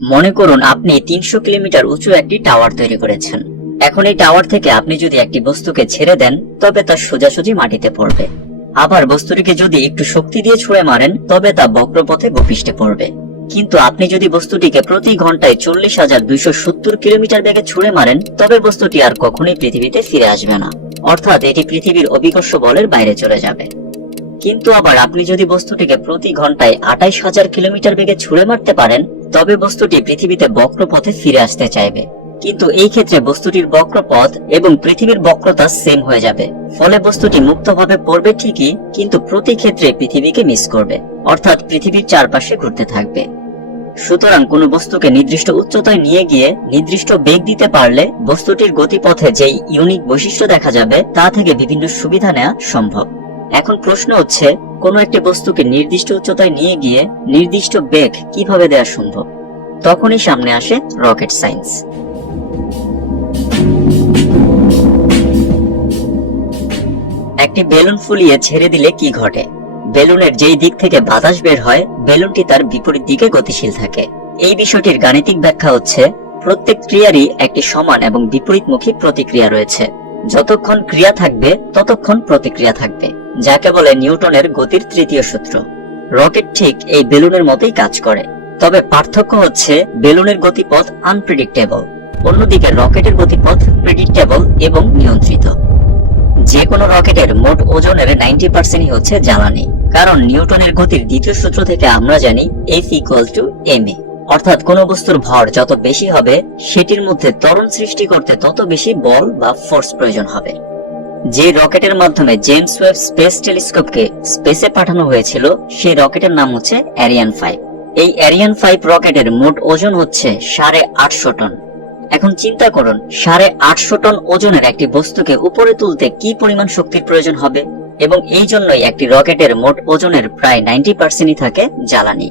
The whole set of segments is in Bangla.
মনে করুন আপনি 300 কিলোমিটার উঁচু একটি টাওয়ার তৈরি করেছেন। এখন এই টাওয়ার থেকে আপনি যদি একটি বস্তুকে ছেড়ে দেন তবে তা সোজাসুজি মাটিতে পড়বে। আবার বস্তুটিকে যদি একটু শক্তি দিয়ে ছুঁড়ে মারেন তবে তা বক্রপথে ভূপৃষ্ঠে পড়বে। কিন্তু আপনি যদি বস্তুটিকে প্রতি ঘন্টায় 40,270 কিলোমিটার বেগে ছুঁড়ে মারেন তবে বস্তুটি আর কখনোই পৃথিবীতে ফিরে আসবে না, অর্থাৎ এটি পৃথিবীর অভিকর্ষ বলের বাইরে চলে যাবে। কিন্তু আবার আপনি যদি বস্তুটিকে প্রতি ঘন্টায় 28,000 কিলোমিটার বেগে ছুঁড়ে মারতে পারেন তবে বস্তুটি পৃথিবীতে বক্রপথে ফিরে আসতে চাইবে। কিন্তু এই ক্ষেত্রে বস্তুটির বক্রপথ এবং পৃথিবীর বক্রতা সেম হয়ে যাবে, ফলে বস্তুটি মুক্তভাবে পড়বে ঠিকই, কিন্তু প্রতি ক্ষেত্রে পৃথিবীকে মিস করবে, অর্থাৎ পৃথিবীর চারপাশে ঘুরতে থাকবে। সুতরাং কোনো বস্তুকে নির্দিষ্ট উচ্চতায় নিয়ে গিয়ে নির্দিষ্ট বেগ দিতে পারলে বস্তুটির গতিপথে যেই ইউনিক বৈশিষ্ট্য দেখা যাবে তা থেকে বিভিন্ন সুবিধা নেওয়া সম্ভব। এখন প্রশ্ন হচ্ছে, কোনো একটি বস্তুকে নির্দিষ্ট উচ্চতায় নিয়ে গিয়ে নির্দিষ্ট বেগ কিভাবে দেওয়া সম্ভব? তখনই সামনে আসে রকেট সায়েন্স। একটি বেলুন ফুলিয়ে ছেড়ে দিলে কি ঘটে? বেলুনের যেই দিক থেকে বাতাস বের হয় বেলুনটি তার বিপরীত দিকে গতিশীল থাকে। এই বিষয়টির গাণিতিক ব্যাখ্যা হচ্ছে, প্রত্যেক ক্রিয়ারই একটি সমান এবং বিপরীতমুখী প্রতিক্রিয়া রয়েছে। যতক্ষণ ক্রিয়া থাকবে ততক্ষণ প্রতিক্রিয়া থাকবে, যাকে বলে নিউটনের গতির তৃতীয় সূত্র। রকেট ঠিক এই বেলুনের মতোই কাজ করে, তবে পার্থক্য হচ্ছে বেলুনের গতিপথ আনপ্রেডিক্টেবল, অন্যদিকে রকেটের গতিপথ প্রেডিক্টেবল এবং নিয়ন্ত্রিত। যে কোনো রকেটের মোট ওজনের 90% হচ্ছে জ্বালানি, কারণ নিউটনের গতির দ্বিতীয় সূত্র থেকে আমরা জানি F=ma, অর্থাৎ কোন বস্তুর ভর যত বেশি হবে সেটির মধ্যে ত্বরণ সৃষ্টি করতে তত বেশি বল বা ফোর্স প্রয়োজন হবে। যে রকেটের মাধ্যমে জেমস ওয়েব স্পেস টেলিস্কোপকে স্পেসে পাঠানো হয়েছিল সেই রকেটের নাম হচ্ছে অ্যারিয়ান 5। এই অ্যারিয়ান 5 রকেটের মোট ওজন হচ্ছে 850 টন। এখন চিন্তা করুন, 850 টন ওজনের একটি বস্তুকে উপরে তুলতে কি পরিমাণ শক্তির প্রয়োজন হবে, এবং এই জন্যই একটি রকেটের মোট ওজনের প্রায় 90%ই থাকে জ্বালানি।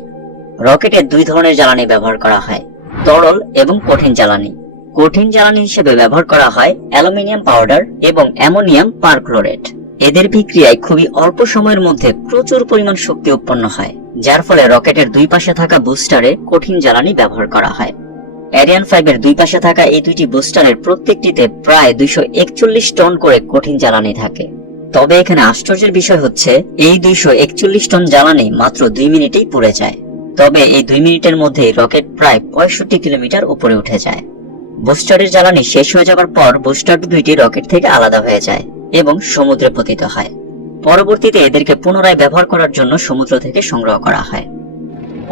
রকেটে দুই ধরনের জ্বালানি ব্যবহার করা হয়, তরল এবং কঠিন জ্বালানি। কঠিন জ্বালানি হিসেবে ব্যবহার করা হয় অ্যালুমিনিয়াম পাউডার এবং অ্যামোনিয়াম পারক্লোরেট। এদের বিক্রিয়ায় খুবই অল্প সময়ের মধ্যে প্রচুর পরিমাণ শক্তি উৎপন্ন হয়, যার ফলে রকেটের দুই পাশে থাকা বুস্টারে কঠিন জ্বালানি ব্যবহার করা হয়। অ্যারিয়ান 5 এর দুই পাশে থাকা এই দুইটি বুস্টারের প্রত্যেকটিতে প্রায় 241 টন করে কঠিন জ্বালানি থাকে। তবে এখানে আশ্চর্যের বিষয় হচ্ছে, এই 241 টন জ্বালানি মাত্র 2 মিনিটেই পুড়ে যায়। তবে এই 2 মিনিটের মধ্যেই রকেট প্রায় 65 কিলোমিটার উপরে উঠে যায়। বুস্টারের জ্বালানি শেষ হয়ে যাবার পর বুস্টার দুইটি রকেট থেকে আলাদা হয়ে যায় এবং সমুদ্রে পতিত হয়। পরবর্তীতে এদেরকে পুনরায় ব্যবহার করার জন্য সমুদ্র থেকে সংগ্রহ করা হয়।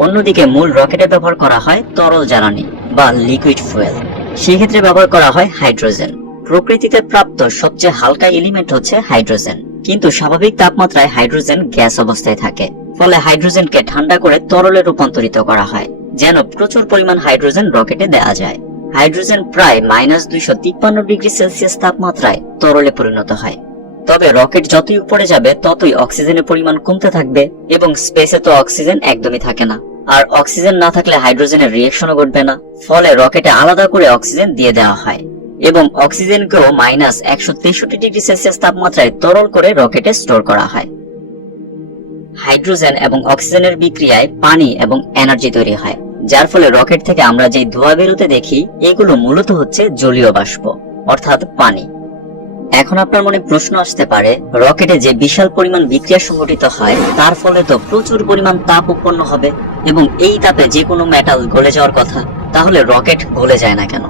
অন্যদিকে মূল রকেটে ব্যবহার করা হয় তরল জ্বালানি বা লিকুইড ফুয়েল। সেই ক্ষেত্রে ব্যবহার করা হয় হাইড্রোজেন। প্রকৃতিতে প্রাপ্ত সবচেয়ে হালকা এলিমেন্ট হচ্ছে হাইড্রোজেন, কিন্তু স্বাভাবিক তাপমাত্রায় হাইড্রোজেন গ্যাস অবস্থায় থাকে, ফলে হাইড্রোজেনকে ঠান্ডা করে তরলে রূপান্তরিত করা হয় যেন প্রচুর পরিমাণ হাইড্রোজেন রকেটে দেওয়া যায়। হাইড্রোজেন প্রায় -253 ডিগ্রি সেলসিয়াস তাপমাত্রায় তরলে পরিণত হয়। তবে রকেট যতই উপরে যাবে ততই অক্সিজেনের পরিমাণ কমতে থাকবে, এবং স্পেসে তো অক্সিজেন একদমই থাকে না, আর অক্সিজেন না থাকলে হাইড্রোজেনের রিঅ্যাকশনও ঘটবে না, ফলে রকেটে আলাদা করে অক্সিজেন দিয়ে দেওয়া হয় এবং অক্সিজেনকেও -163 ডিগ্রি সেলসিয়াস তাপমাত্রায় তরল করে রকেটে স্টোর করা হয়। হাইড্রোজেন এবং অক্সিজেনের বিক্রিয়ায় পানি এবং এনার্জি তৈরি হয়, যার ফলে রকেট থেকে আমরা যে ধোঁয়া বেরোতে দেখি এগুলো মূলত হচ্ছে জলীয় বাষ্প, অর্থাৎ পানি। এখন আপনার মনে প্রশ্ন আসতে পারে, রকেটে যে বিশাল পরিমাণ বিক্রিয়া সংঘটিত হয় তার ফলে তো প্রচুর পরিমাণ তাপ উৎপন্ন হবে, এবং এই তাপে যে কোনো মেটাল গলে যাওয়ার কথা, তাহলে রকেট গলে যায় না কেন?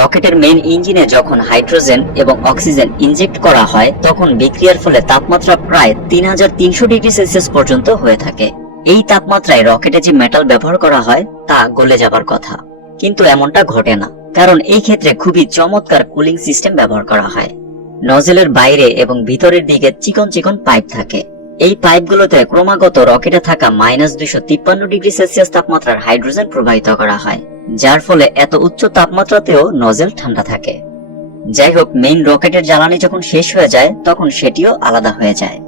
রকেটের মেইন ইঞ্জিনে যখন হাইড্রোজেন এবং অক্সিজেন ইনজেক্ট করা হয় তখন বিক্রিয়ার ফলে তাপমাত্রা প্রায় 3300 ডিগ্রি সেলসিয়াস পর্যন্ত হয়ে থাকে। এই তাপমাত্রায় রকেটে যে মেটাল ব্যবহার করা হয় তা গলে যাবার কথা, কিন্তু এমনটা ঘটে না, কারণ এই ক্ষেত্রে খুবই চমৎকার কুলিং সিস্টেম ব্যবহার করা হয়। নজেলের বাইরে এবং ভিতরের দিকে চিকন চিকন পাইপ থাকে। এই পাইপগুলোতে ক্রমাগত রকেটে থাকা -253 ডিগ্রি সেলসিয়াস তাপমাত্রার হাইড্রোজেন প্রবাহিত করা হয়, যার ফলে এত উচ্চ তাপমাত্রাতেও নজেল ঠান্ডা থাকে। যাই হোক, মেইন রকেটের জ্বালানি যখন শেষ হয়ে যায় তখন সেটিও আলাদা হয়ে যায়।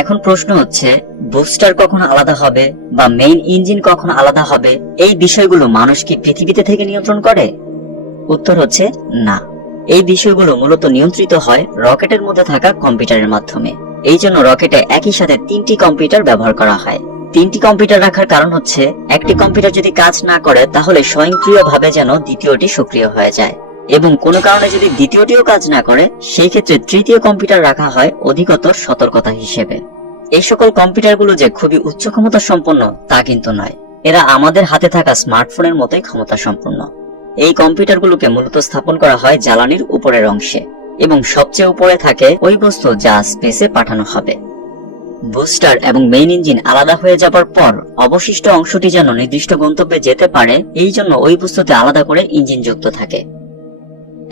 এখন প্রশ্ন হচ্ছে, বুস্টার কখন আলাদা হবে বা মেইন ইঞ্জিন কখন আলাদা হবে, এই বিষয়গুলো মানুষ কি পৃথিবীতে থেকে নিয়ন্ত্রণ করে? উত্তর হচ্ছে না। এই বিষয়গুলো মূলত নিয়ন্ত্রিত হয় রকেটের মধ্যে থাকা কম্পিউটারের মাধ্যমে। এই জন্য রকেটে একই সাথে 3টি কম্পিউটার ব্যবহার করা হয়। 3টি কম্পিউটার রাখার কারণ হচ্ছে একটি কম্পিউটার যদি কাজ না করে তাহলে স্বয়ংক্রিয়ভাবে যেন দ্বিতীয়টি সক্রিয় হয়ে যায়, এবং কোনো কারণে যদি দ্বিতীয়টিও কাজ না করে সেই ক্ষেত্রে তৃতীয় কম্পিউটার রাখা হয় অধিকতর সতর্কতা হিসেবে। এই সকল কম্পিউটারগুলো যে খুবই উচ্চ ক্ষমতা সম্পন্ন তা কিন্তু নয়, এরা আমাদের হাতে থাকা স্মার্টফোনের মতোই ক্ষমতা সম্পন্ন। এই কম্পিউটারগুলোকে মূলত স্থাপন করা হয় জ্বালানির উপরের অংশে, এবং সবচেয়ে উপরে থাকে ওই বস্তু যা স্পেসে পাঠানো হবে। বুস্টার এবং মেইন ইঞ্জিন আলাদা হয়ে যাবার পর অবশিষ্ট অংশটি যেন নির্দিষ্ট গন্তব্যে যেতে পারে, এই জন্য ওই বস্তুতে আলাদা করে ইঞ্জিন যুক্ত থাকে।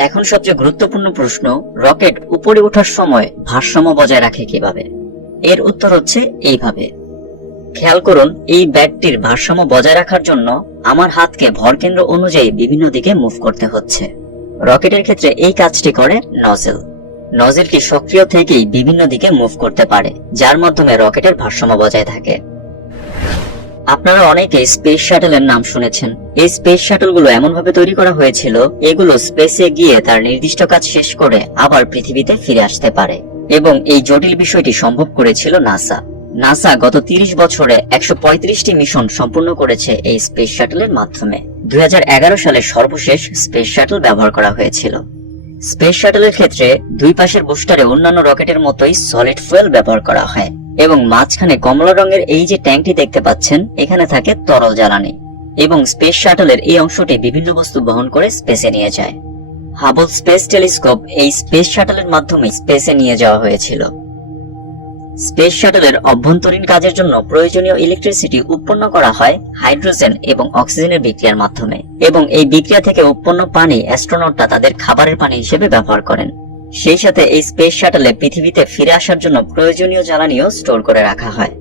এখন সবচেয়ে গুরুত্বপূর্ণ প্রশ্ন, রকেট উপরে ওঠার সময় ভারসাম্য বজায় রাখে কিভাবে? এর উত্তর হচ্ছে এইভাবে। খেয়াল করুন, এই ব্যাগটির ভারসাম্য বজায় রাখার জন্য আমার হাতকে ভরকেন্দ্র অনুযায়ী বিভিন্ন দিকে মুভ করতে হচ্ছে। রকেটের ক্ষেত্রে এই কাজটি করে নজেল। নজেলটি সক্রিয় থেকেই বিভিন্ন দিকে মুভ করতে পারে, যার মাধ্যমে রকেটের ভারসাম্য বজায় থাকে। আপনারা অনেকে স্পেস শাটলের নাম শুনেছেন। এই স্পেস শাটলগুলো এমনভাবে তৈরি করা হয়েছিল, এগুলো স্পেসে গিয়ে তার নির্দিষ্ট কাজ শেষ করে আবার পৃথিবীতে ফিরে আসতে পারে, এবং এই জটিল বিষয়টি সম্ভব করেছিল নাসা। নাসা গত 30 বছরে 135টি মিশন সম্পূর্ণ করেছে এই স্পেস শাটলের মাধ্যমে। 2011 সালে সর্বশেষ স্পেস শাটল ব্যবহার করা হয়েছিল। স্পেস শাটলের ক্ষেত্রে দুই পাশের বুস্টারে অন্যান্য রকেটের মতোই সলিড ফুয়েল ব্যবহার করা হয়, এবং মাঝখানে কমলা রঙের এই যে ট্যাঙ্কটি দেখতে পাচ্ছেন, এখানে থাকে তরল জ্বালানি, এবং স্পেস শাটলের এই অংশটি বিভিন্ন বস্তু বহন করে স্পেসে নিয়ে যায়। হাবল স্পেস টেলিস্কোপ এই স্পেস শাটলের মাধ্যমে স্পেসে নিয়ে যাওয়া হয়েছিল। স্পেস শাটলের অভ্যন্তরীণ কাজের জন্য প্রয়োজনীয় ইলেকট্রিসিটি উৎপন্ন করা হয় হাইড্রোজেন এবং অক্সিজেনের বিক্রিয়ার মাধ্যমে, এবং এই বিক্রিয়া থেকে উৎপন্ন পানি অ্যাস্ট্রোনটরা তাদের খাবারের পানি হিসেবে ব্যবহার করেন। সেই সাথে এই স্পেস শাটলে পৃথিবীতে ফিরে আসার জন্য প্রয়োজনীয় জ্বালানিও স্টোর করে রাখা হয়।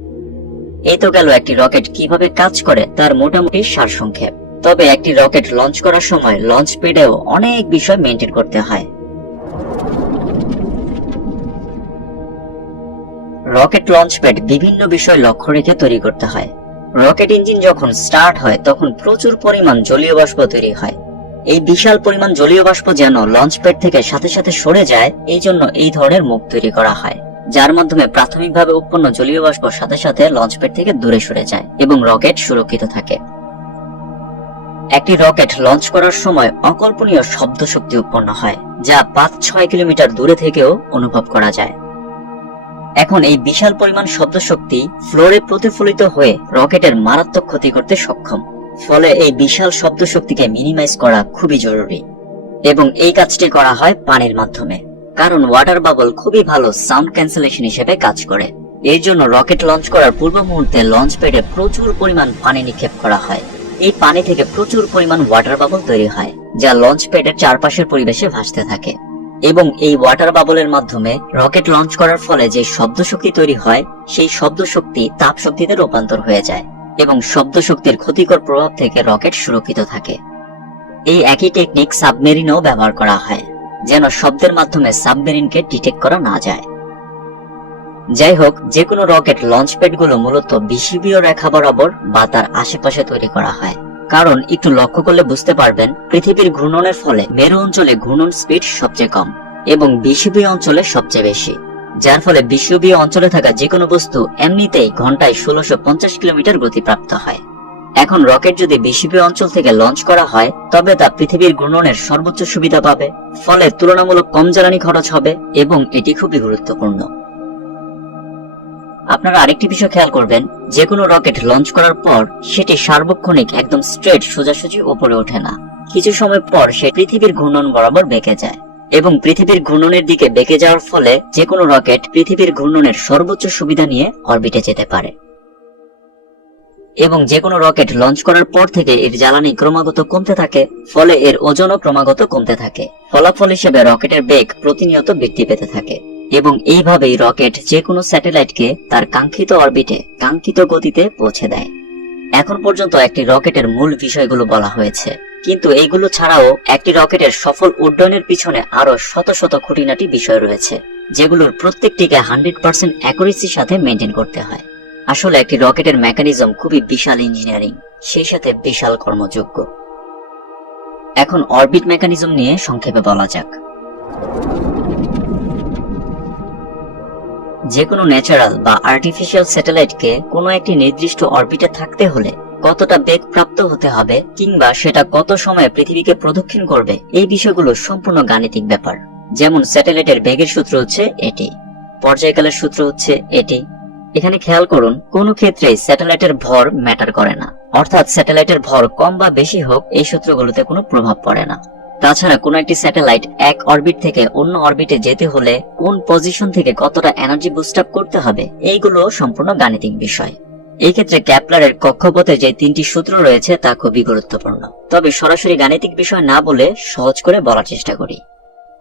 এই তো গেল একটি রকেট কিভাবে কাজ করে তার মোটামুটি সারসংক্ষেপ। তবে একটি রকেট লঞ্চ করার সময় লঞ্চ প্যাডেও অনেক বিষয় মেনটেন করতে হয়। রকেট লঞ্চ প্যাড বিভিন্ন বিষয় লক্ষ্য রেখে তৈরি করতে হয়। রকেট ইঞ্জিন যখন স্টার্ট হয় তখন প্রচুর পরিমাণ জলীয় বাষ্প তৈরি হয়। এই বিশাল পরিমাণ জলীয় বাষ্প যেন লঞ্চ প্যাড থেকে সাথে সাথে সরে যায়, এই জন্য এই ধরনের মুখ তৈরি করা হয়, যার মাধ্যমে প্রাথমিকভাবে উৎপন্ন জলীয় বাষ্প সাথে সাথে লঞ্চ প্যাড থেকে দূরে সরে যায় এবং রকেট সুরক্ষিত থাকে। একটি রকেট লঞ্চ করার সময় অকল্পনীয় শব্দ শক্তি উৎপন্ন হয়, যা 5-6 কিলোমিটার দূরে থেকেও অনুভব করা যায়। এখন এই বিশাল পরিমাণ শব্দ শক্তি ফ্লোরে প্রতিফলিত হয়ে রকেটের মারাত্মক ক্ষতি করতে সক্ষম। ফলে এই বিশাল শব্দ শক্তিকে মিনিমাইজ করা খুবই জরুরি, এবং এই কাজটি করা হয় পানির মাধ্যমে, কারণ ওয়াটার বাবল খুবই ভালো সাউন্ড ক্যান্সেলেশন হিসেবে কাজ করে। এর জন্য রকেট লঞ্চ করার পূর্ব মুহূর্তে লঞ্চ প্যাডে প্রচুর পরিমাণ পানি নিক্ষেপ করা হয়। এই পানি থেকে প্রচুর পরিমাণ ওয়াটার বাবল তৈরি হয়, যা লঞ্চ প্যাডের চারপাশের পরিবেশে ভাসতে থাকে, এবং এই ওয়াটার বাবলের মাধ্যমে রকেট লঞ্চ করার ফলে যে শব্দ শক্তি তৈরি হয় সেই শব্দ শক্তি তাপ শক্তিতে রূপান্তর হয়ে যায়, এবং শব্দ শক্তির ক্ষতিকর প্রভাব থেকে রকেট সুরক্ষিত থাকে। এই একই টেকনিক সাবমেরিনেও ব্যবহার করা হয়, যেন শব্দের মাধ্যমে সাবমেরিনকে ডিটেক্ট করা না যায়। যাই হোক, যে কোনো রকেট লঞ্চ প্যাডগুলো মূলত বিষুবীয় রেখা বরাবর বা তার আশেপাশে তৈরি করা হয়, কারণ একটু লক্ষ্য করলে বুঝতে পারবেন পৃথিবীর ঘূর্ণনের ফলে মেরু অঞ্চলে ঘূর্ণন স্পিড সবচেয়ে কম এবং বিষুবীয় অঞ্চলে সবচেয়ে বেশি, যার ফলে বিষুবীয় অঞ্চলে থাকা যে কোনো বস্তু এমনিতেই ঘন্টায় 1650 কিলোমিটার গতিপ্রাপ্ত হয়। এখন রকেট যদি বিষুবীয় অঞ্চল থেকে লঞ্চ করা হয় তবে তা পৃথিবীর ঘূর্ণনের সর্বোচ্চ সুবিধা পাবে, ফলে তুলনামূলক কম জ্বালানি খরচ হবে, এবং এটি খুবই গুরুত্বপূর্ণ। আপনারা আরেকটি বিষয় খেয়াল করবেন, যে কোনো রকেট লঞ্চ করার পর সেটি সার্বক্ষণিক একদম স্ট্রেট সোজাসুজি উপরে ওঠে না। কিছু সময় পর সে পৃথিবীর ঘূর্ণন বরাবর বেঁকে যায়, এবং পৃথিবীর ঘূর্ণনের দিকে বেঁকে যাওয়ার ফলে যে কোনো রকেট পৃথিবীর ঘূর্ণনের সর্বোচ্চ সুবিধা নিয়ে অরবিটে যেতে পারে। এবং যে কোনো রকেট লঞ্চ করার পর থেকে এর জ্বালানি ক্রমাগত কমতে থাকে, ফলে এর ওজনও ক্রমাগত কমতে থাকে। ফলাফল হিসেবে রকেটের বেগ প্রতিনিয়ত বৃদ্ধি পেতে থাকে, এবং এইভাবেই রকেট যে কোনো স্যাটেলাইটকে তার কাঙ্ক্ষিত অরবিটে কাঙ্ক্ষিত গতিতে পৌঁছে দেয়। এখন পর্যন্ত একটি রকেটের মূল বিষয়গুলো বলা হয়েছে, কিন্তু এইগুলো ছাড়াও একটি রকেটের সফল উড্ডয়নের পিছনে আরো শত শত খুঁটিনাটি বিষয় রয়েছে, যেগুলোর প্রত্যেকটিকে 100% অ্যাকুরেসির সাথে মেনটেন করতে হয়। আসলে একটি রকেটের মেকানিজম খুবই বিশাল ইঞ্জিনিয়ারিং, সেই সাথে বিশাল কর্মযোগ্য। এখন অরবিট মেকানিজম নিয়ে সংক্ষেপে বলা যাক। যে কোনো ন্যাচারাল বা আর্টিফিশিয়াল স্যাটেলাইটকে কোনো একটি নির্দিষ্ট অরবিটে থাকতে হলে কতটা বেগ প্রাপ্ত হতে হবে কিংবা সেটা কত সময়ে পৃথিবীকে প্রদক্ষিণ করবে, এই বিষয়গুলো সম্পূর্ণ গাণিতিক ব্যাপার। যেমন স্যাটেলাইটের বেগের সূত্র হচ্ছে এটি, পর্যায়কালের সূত্র হচ্ছে এটি। এখানে খেয়াল করুন, কোনো ক্ষেত্রেই স্যাটেলাইটের ভর ম্যাটার করে না, অর্থাৎ স্যাটেলাইটের ভর কম বা বেশি হোক এই সূত্রগুলোতে কোনো প্রভাব পড়ে না। তাছাড়া কোনো একটি স্যাটেলাইট এক অরবিট থেকে অন্য অরবিটে যেতে হলে কোন পজিশন থেকে কতটা এনার্জি বুস্ট আপ করতে হবে, এইগুলো সম্পূর্ণ গাণিতিক বিষয়। এই ক্ষেত্রে কেপলারের কক্ষপথে যে 3টি সূত্র রয়েছে তা খুবই গুরুত্বপূর্ণ। তবে সরাসরি গাণিতিক বিষয় না বলে সহজ করে বলার চেষ্টা করি।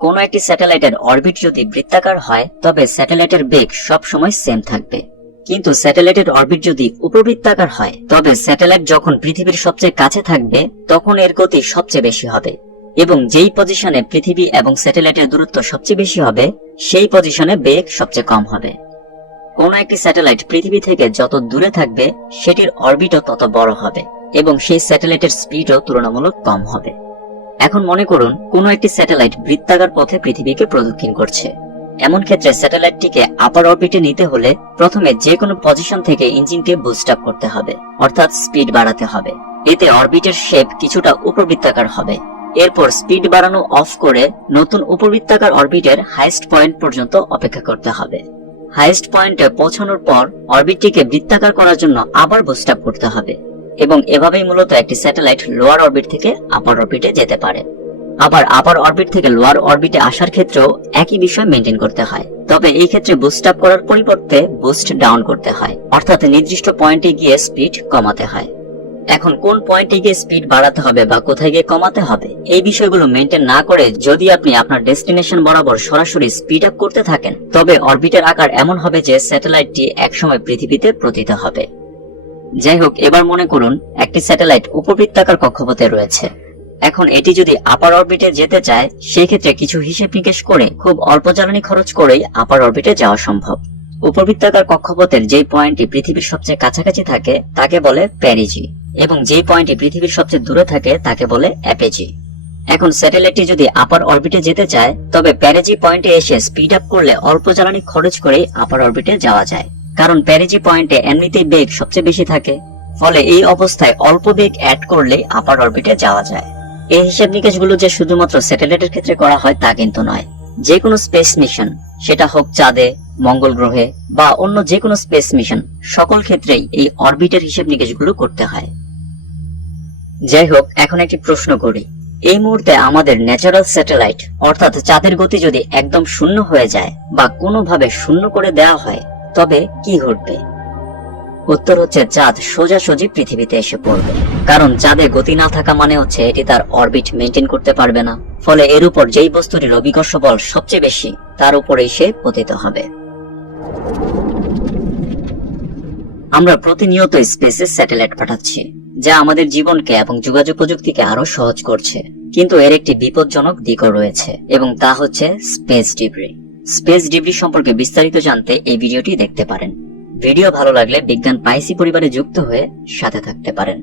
কোন একটি স্যাটেলাইটের অরবিট যদি বৃত্তাকার হয় তবে স্যাটেলাইটের বেগ সব সময় সেম থাকবে। কিন্তু স্যাটেলাইটের অরবিট যদি উপবৃত্তাকার হয় তবে স্যাটেলাইট যখন পৃথিবীর সবচেয়ে কাছে থাকবে তখন এর গতি সবচেয়ে বেশি হবে, এবং যেই পজিশনে পৃথিবী এবং স্যাটেলাইটের দূরত্ব সবচেয়ে বেশি হবে সেই পজিশনে বেগ সবচেয়ে কম হবে। কোন একটি স্যাটেলাইট পৃথিবী থেকে যত দূরে থাকবে সেটির অরবিটও তত বড় হবে এবং সেই স্যাটেলাইটের স্পিডও তুলনামূলক কম হবে। এখন মনে করুন কোন একটি স্যাটেলাইট বৃত্তাকার পথে পৃথিবীকে প্রদক্ষিণ করছে। এমন ক্ষেত্রে স্যাটেলাইটটিকে আপার অরবিটে নিতে হলে প্রথমে যে কোনো পজিশন থেকে ইঞ্জিনকে বুস্ট আপ করতে হবে, অর্থাৎ স্পিড বাড়াতে হবে। এতে অরবিটের শেপ কিছুটা উপবৃত্তাকার হবে। এরপর স্পিড বাড়ানো অফ করে নতুন উপবৃত্তাকার অরবিটের হাইয়েস্ট পয়েন্ট পর্যন্ত অপেক্ষা করতে হবে। হাইয়েস্ট পয়েন্টে পৌঁছানোর পর অরবিটটিকে বৃত্তাকার করার জন্য আবার বুস্ট আপ করতে হবে, এবং এভাবেই মূলত একটি স্যাটেলাইট লোয়ার অরবিট থেকে আপার অরবিটে যেতে পারে। আবার আপার অরবিট থেকে লোয়ার অরবিটে আসার ক্ষেত্রেও একই বিষয় মেনটেন করতে হয়, তবে এই ক্ষেত্রে বুস্ট আপ করার পরিবর্তে বুস্ট ডাউন করতে হয়, অর্থাৎ নির্দিষ্ট পয়েন্টে গিয়ে স্পিড কমাতে হয়। এখন কোন পয়েন্টে গিয়ে স্পিড বাড়াতে হবে বা কোথায় গিয়ে কমাতে হবে এই বিষয়গুলো মেনটেন না করে যদি আপনি আপনার ডেস্টিনেশন বরাবর সরাসরি স্পিড আপ করতে থাকেন তবে অরবিটের আকার এমন হবে যে স্যাটেলাইটটি একসময় পৃথিবীতে পতিত হবে। যাই হোক, এবার মনে করুন একটি স্যাটেলাইট উপবৃত্তাকার কক্ষপথে রয়েছে। এখন এটি যদি আপার অরবিটে যেতে চায় সেই ক্ষেত্রে কিছু হিসেব নিকেশ করে খুব অল্প জ্বালানি খরচ করেই আপার অরবিটে যাওয়া সম্ভব। উপবৃত্তাকার কক্ষপথের যে পয়েন্টটি পৃথিবীর সবচেয়ে কাছাকাছি থাকে তাকে বলে প্যারিজি, এবং যে পয়েন্টটি পৃথিবীর সবচেয়ে দূরে থাকে তাকে বলে অ্যাপেজি। এখন স্যাটেলাইটটি যদি আপার অরবিটে যেতে চায় তবে প্যারিজি পয়েন্টে এসে স্পিড আপ করলে অল্প জ্বালানি খরচ করেই আপার অরবিটে যাওয়া যায়, কারণ প্যারিজি পয়েন্টে এমনিতেই বেগ সবচেয়ে বেশি থাকে। ফলে এই অবস্থায় অল্প বেগ অ্যাড করলেই আপার অরবিটে যাওয়া যায়। এই হিসাব নিকেশগুলো যে শুধুমাত্র স্যাটেলাইটের ক্ষেত্রে করা হয় তা কিন্তু নয়। যে কোনো স্পেস মিশন, সেটা হোক চাঁদে, মঙ্গল গ্রহে বা অন্য যে কোনো স্পেস মিশন, সকল ক্ষেত্রেই এই অরবিটের হিসাব নিকেশগুলো করতে হয়। যাই হোক, এখন একটি প্রশ্ন করি, এই মুহূর্তে আমাদের ন্যাচারাল স্যাটেলাইট অর্থাৎ চাঁদের গতি যদি একদম শূন্য হয়ে যায় বা কোনোভাবে শূন্য করে দেওয়া হয় তবে কি ঘটবে? উত্তর হচ্ছে চাঁদ সোজাসুজি পৃথিবীতে এসে পড়বে, কারণ চাঁদে গতি না থাকা মানে হচ্ছে এটি তার অরবিট মেনটেন করতে পারবে না। ফলে এর উপর যেই বস্তুটির অভিকর্ষ বল সবচেয়ে বেশি তার উপরেই সে পতিত হবে। আমরা প্রতিনিয়ত স্পেসে স্যাটেলাইট পাঠাচ্ছি, যা আমাদের জীবনকে এবং যোগাযোগ প্রযুক্তিকে আরো সহজ করছে, কিন্তু এর একটি বিপজ্জনক দিকও রয়েছে এবং তা হচ্ছে স্পেস ডিব্রি। স্পেস ডিব্রি সম্পর্কে বিস্তারিত জানতে এই ভিডিওটি দেখতে পারেন। ভিডিও ভালো লাগলে বিজ্ঞান পাইসি পরিবারে যুক্ত হয়ে সাথে থাকতে পারেন।